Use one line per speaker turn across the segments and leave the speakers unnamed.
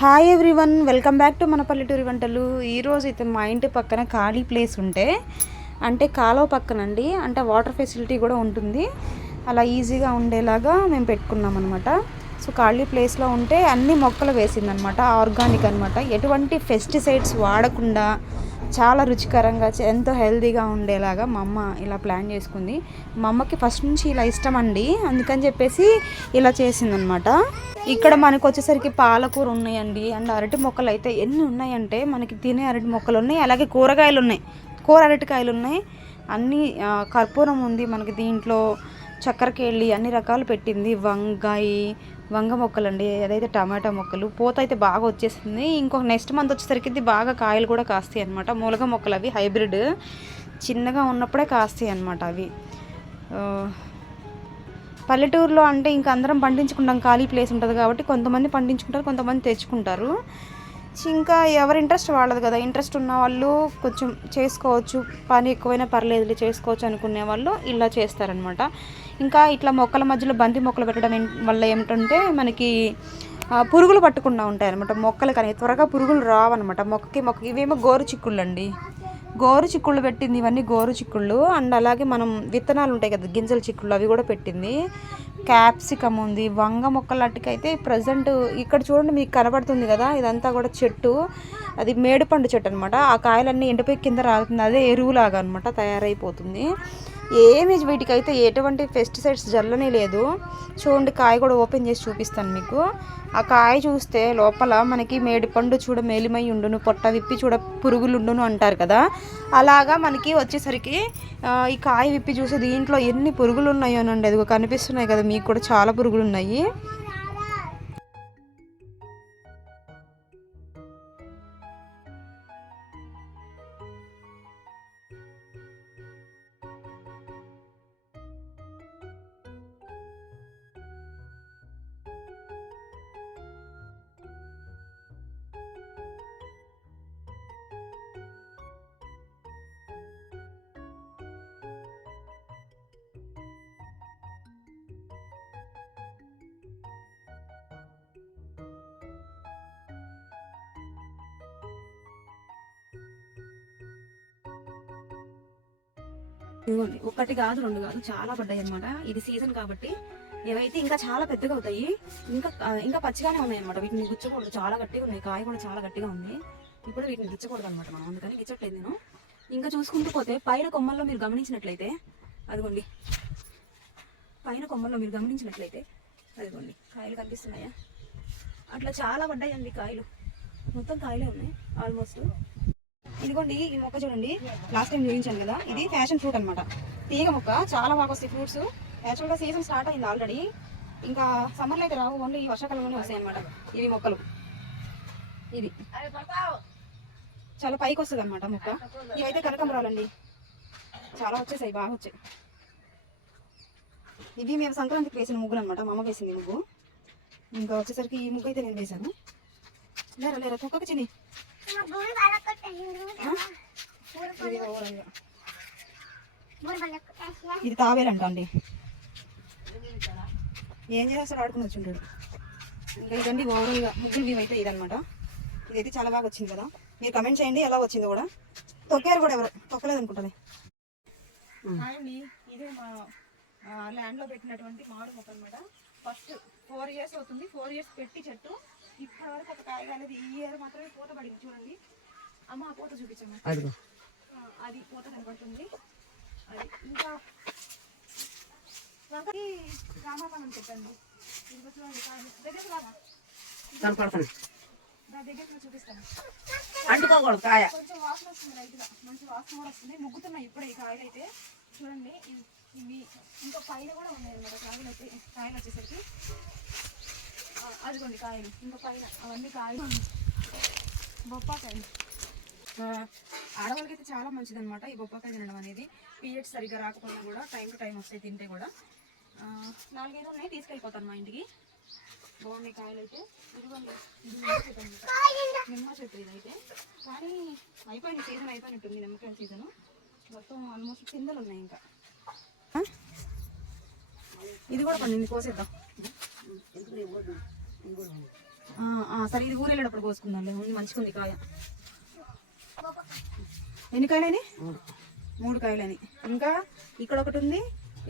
Hi everyone welcome back to మన పల్లెటూరి వంటలు ఈరోజు అయితే మా ఇంటి పక్కన ఖాళీ ప్లేస్ ఉంటే అంటే కాలువ పక్కన అండి అంటే వాటర్ ఫెసిలిటీ కూడా ఉంటుంది. అలా ఈజీగా ఉండేలాగా మేము పెట్టుకున్నాం అనమాట సో ఖాళీ ప్లేస్లో ఉంటే అన్ని మొక్కలు వేసిందనమాట ఆర్గానిక్ అనమాట ఎటువంటి పెస్టిసైడ్స్ వాడకుండా చాలా రుచికరంగా ఎంతో హెల్తీగా ఉండేలాగా మా అమ్మ ఇలా ప్లాన్ చేసుకుంది. మా అమ్మకి ఫస్ట్ నుంచి ఇలా ఇష్టం అండి. అందుకని చెప్పేసి ఇలా చేసిందనమాట. ఇక్కడ మనకు వచ్చేసరికి పాలకూర ఉన్నాయండి. అండ్ అరటి మొక్కలు అయితే ఎన్ని ఉన్నాయంటే మనకి తినే అరటి మొక్కలు ఉన్నాయి. అలాగే కూరగాయలు ఉన్నాయి. కూర అరటికాయలు ఉన్నాయి. అన్నీ కర్పూరం ఉంది మనకి దీంట్లో. చక్కెరకేళి అన్ని రకాలు పెట్టింది. వంకాయి వంగ మొక్కలండి. అదైతే టమాటా మొక్కలు పూత అయితే బాగా వచ్చేసింది. ఇంకొక నెక్స్ట్ మంత్ వచ్చేసరికి ఇది బాగా కాయలు కూడా కాస్తాయి అనమాట మూలగ మొక్కలు అవి హైబ్రిడ్. చిన్నగా ఉన్నప్పుడే కాస్తాయి అనమాట అవి. పల్లెటూరులో అంటే ఇంకా అందరం పండించుకుంటాం. ఖాళీ ప్లేస్ ఉంటుంది కాబట్టి కొంతమంది పండించుకుంటారు కొంతమంది తెచ్చుకుంటారు. ఇంకా ఎవరి ఇంట్రెస్ట్ వాళ్ళదు కదా. ఇంట్రెస్ట్ ఉన్న వాళ్ళు కొంచెం చేసుకోవచ్చు. పని ఎక్కువైనా పర్లేదు చేసుకోవచ్చు అనుకునే వాళ్ళు ఇలా చేస్తారనమాట ఇంకా ఇట్లా మొక్కల మధ్యలో బంతి మొక్కలు పెట్టడం వల్ల ఏమిటంటే మనకి పురుగులు పట్టకుండా ఉంటాయి అనమాట మొక్కలు కానీ. త్వరగా పురుగులు రావన్నమాట మొక్కకి. మొక్కకి ఇవేమో గోరు చిక్కుళ్ళు అండి గోరు చిక్కుళ్ళు పెట్టింది ఇవన్నీ గోరు చిక్కుళ్ళు. అండ్ అలాగే మనం విత్తనాలు ఉంటాయి కదా గింజల చిక్కుళ్ళు అవి కూడా పెట్టింది. క్యాప్సికమ్ ఉంది వంగ మొక్కలట్టుకైతే ప్రజెంట్ ఇక్కడ చూడండి మీకు కనబడుతుంది కదా ఇదంతా కూడా చెట్టు. అది మేడిపండు చెట్టు అనమాట ఆ కాయలన్నీ ఎండిపోయి కింద రాలుతుంది. అదే ఎరువులాగా అనమాట తయారైపోతుంది. ఏమి వీటికైతే ఎటువంటి పెస్టిసైడ్స్ జల్లనే లేదు. చూడండి కాయ కూడా ఓపెన్ చేసి చూపిస్తాను మీకు. ఆ కాయ చూస్తే లోపల మనకి మేడిపండు చూడ మేలిమై ఉండును పొట్ట విప్పి చూడ పురుగులు ఉండును అంటారు కదా. అలాగా మనకి వచ్చేసరికి ఈ కాయ విప్పి చూసే దీంట్లో ఎన్ని పురుగులు ఉన్నాయోనండి అది కనిపిస్తున్నాయి కదా మీకు కూడా చాలా పురుగులు ఉన్నాయి. ఇదిగోండి ఒకటి కాదు రెండు కాదు చాలా పడ్డాయి అనమాట ఇది సీజన్ కాబట్టి ఏవైతే ఇంకా చాలా పెద్దగా అవుతాయి. ఇంకా ఇంకా పచ్చిగానే ఉన్నాయి అనమాట వీటిని గుచ్చకూడదు. చాలా గట్టిగా ఉన్నాయి. కాయ కూడా చాలా గట్టిగా ఉంది. ఇప్పుడు వీటిని గుచ్చకూడదు అనమాట మనం. అందుకని గిచ్చట్లేదు నేను. ఇంకా చూసుకుంటూ పోతే పైన కొమ్మల్లో మీరు గమనించినట్లయితే అదిగోండి. పైన కొమ్మల్లో మీరు గమనించినట్లయితే అదిగోండి కాయలు కనిపిస్తున్నాయా? అట్లా చాలా పడ్డాయండి కాయలు. మొత్తం కాయలే ఉన్నాయి. ఆల్మోస్ట్ ఇదిగోండి ఈ మొక్క చూడండి. లాస్ట్ టైం చూపించాను కదా. ఇది ఫ్యాషన్ ఫ్రూట్ అన్నమాట. తీగ మొక్క చాలా బాగా వస్తాయి ఫ్రూట్స్ యాక్చువల్గా సీజన్ స్టార్ట్ అయింది ఆల్రెడీ ఇంకా సమ్మర్లో అయితే రావు ఓన్లీ ఈ వర్షాకాలంలోనే వస్తాయి అన్నమాట ఇవి మొక్కలు. ఇది. చాలా పైకి వస్తుంది అనమాట మొక్క. ఇవైతే కనకంబరాలండి. చాలా వచ్చేసాయి బాగా వచ్చాయి. ఇవి మేము సంక్రాంతికి వేసిన ముగ్గులు అనమాట మా అమ్మ వేసింది ముగ్గు. ఇంకా వచ్చేసరికి ఈ ముగ్గు అయితే నేను వేసాను లేరా లేరా కుక్కకి చిన్ని. ఇది తావేలంట అండి ఏం చేస్తారు ఆడుకుని వచ్చింటాడు. ఇంకా ఇదండి ఓవరాల్గా ముగ్గులు వ్యూ అయితే ఇదనమాట ఇదైతే చాలా బాగా వచ్చింది కదా. మీరు కమెంట్ చేయండి ఎలా వచ్చిందో కూడా. తొక్కారు కూడా ఎవరు? తొక్కలేదు అనుకుంటుంది ఇదే మా ల్యాండ్లో పెట్టినటువంటి మామిడి మొక్క అనమాట ఫస్ట్ ఫోర్ ఇయర్స్ అవుతుంది. ఫోర్ ఇయర్స్ పెట్టి చెట్టు. ఇప్పటి వరకు ఒక కాయ కాలేదు ఈ ఇయర్ మాత్రమే పూత పడింది. చూడండి. అమ్మ ఆ పూత చూపించమ్మా.
అదిగో.
అది పూత కనబడుతుంది. అది ఇంకా వంకాయ రామాపణం చెప్పండి. ఇదిగో చూడండి దగ్గరికి రామా
కనపడుతుంది
దగ్గరికి చూపిస్తాను.
అంటుకోకూడదు కాయ.
కొంచెం వాసన వస్తుంది రైతుగా. మంచి వాసన కూడా వస్తుంది. ముగ్గుతున్నాయి ఇప్పుడే ఈ కాయలు అయితే చూడండి ఇవి- ఇంకా పైన కూడా ఉన్నాయి అన్నమాట. కాయలు అయితే కాయలు వచ్చేసరికి. అదిగోండి కాయలు. ఇంకా పైన. అవన్నీ కాయలు. బొప్పాకాయలు. ఆడవాళ్ళకైతే ఆడవాళ్ళకి అయితే చాలా మంచిది అనమాట ఈ బొప్పాకాయ తినడం అనేది. పీరియడ్స్ సరిగ్గా రాకపోయినా కూడా టైం టు టైం వస్తాయి తింటే కూడా. నాలుగైదు ఉన్నాయి తీసుకెళ్ళిపోతాను మా ఇంటికి. బాగున్నాయి కాయలు అయితే ఇదిగోండి నిమ్మ చెట్టు ఇదైతే. కానీ అయిపోయింది సీజన్ అయిపోయినట్టుంది నిమ్మకాయల సీజను. మొత్తం ఆల్మోస్ట్ కిందలు ఉన్నాయి ఇంకా ఇది కూడా పండింది కోసేద్దాం. సరే ఇది ఊరెళ్ళేటప్పుడు కోసుకుందాంలే ఉంది మంచిగా ఉంది కాయ. ఎన్ని కాయలని మూడు కాయలని ఇంకా ఇక్కడ ఒకటి ఉంది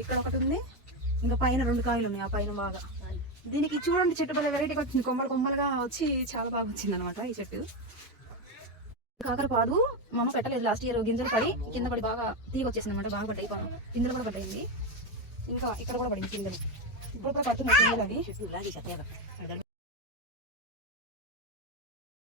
ఇక్కడ ఒకటి ఉంది. ఇంకా పైన రెండు కాయలు ఉన్నాయి ఆ పైన బాగా. దీనికి చూడండి చెట్టు పల్లె వెరైటీగా వచ్చింది. కొమ్మలు కొమ్మలుగా వచ్చి చాలా బాగా వచ్చింది అనమాట ఈ చెట్టు. కాకరపాదు మా అమ్మ పెట్టలేదు. లాస్ట్ ఇయర్ గింజలు పడి కింద పడి బాగా తీగొచ్చేసింది అనమాట బాగా పడ్డాయి పాలు. కూడా పడ్డాయింది ఇంకా ఇక్కడ కూడా పడింది కిందలు ఇప్పుడు కూడా పడుతున్నాయి గింజలు అవి
లాగి చెప్పేదా